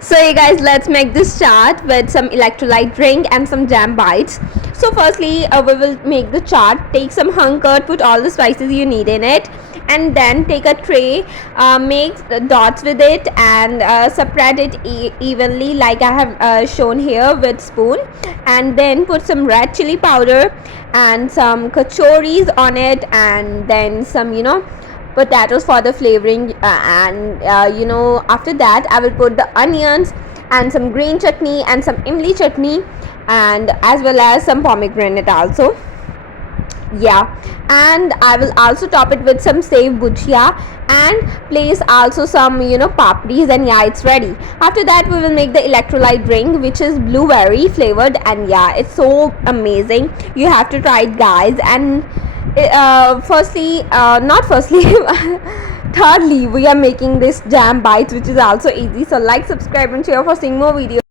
So you guys, let's make this chart with some electrolyte drink and some jam bites. So firstly, we will make the chart. Take some hung curd, put all the spices you need in it, and then take a tray, make dots with it, and spread it evenly like I have shown here with spoon. And then put some red chili powder and some kachoris on it, and then some potatoes for the flavoring, and after that I will put the onions and some green chutney and some imli chutney, and as well as some pomegranate also. Yeah, and I will also top it with some save bhujia and place also some papris, and yeah, it's ready. After that we will make the electrolyte drink, which is blueberry flavored, and yeah, it's so amazing. You have to try it, guys. And not firstly thirdly, we are making this jam bites, which is also easy. So like, subscribe and share for seeing more videos.